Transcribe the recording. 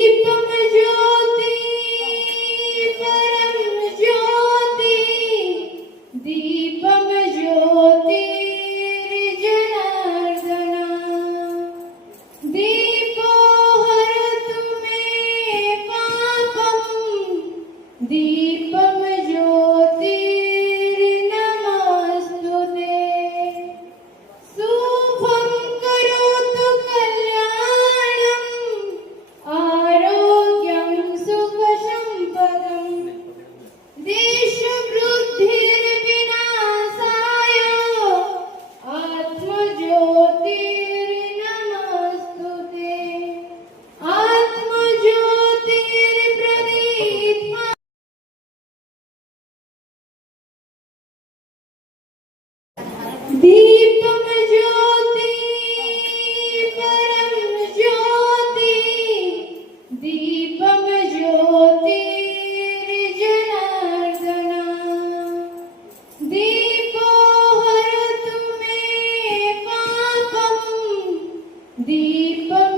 दीपम ज्योति परम ज्योति दीपम ज्योति जनार्दना दीपो हरतु मे पापम दीपम ज्योति नमस्तुते शुभं करोतु कल्याणं आरोग्यं सुखसम्पदं देशवृद्धिर्विनाशाय आत्मज्योतिर्नमस्तुते आत्मज्योतिर्प्रदीप्ता दीपम ज्योति परम ज्योति दीपम ज्योति जनार्दना दीपो हरतु मे पापम दीपम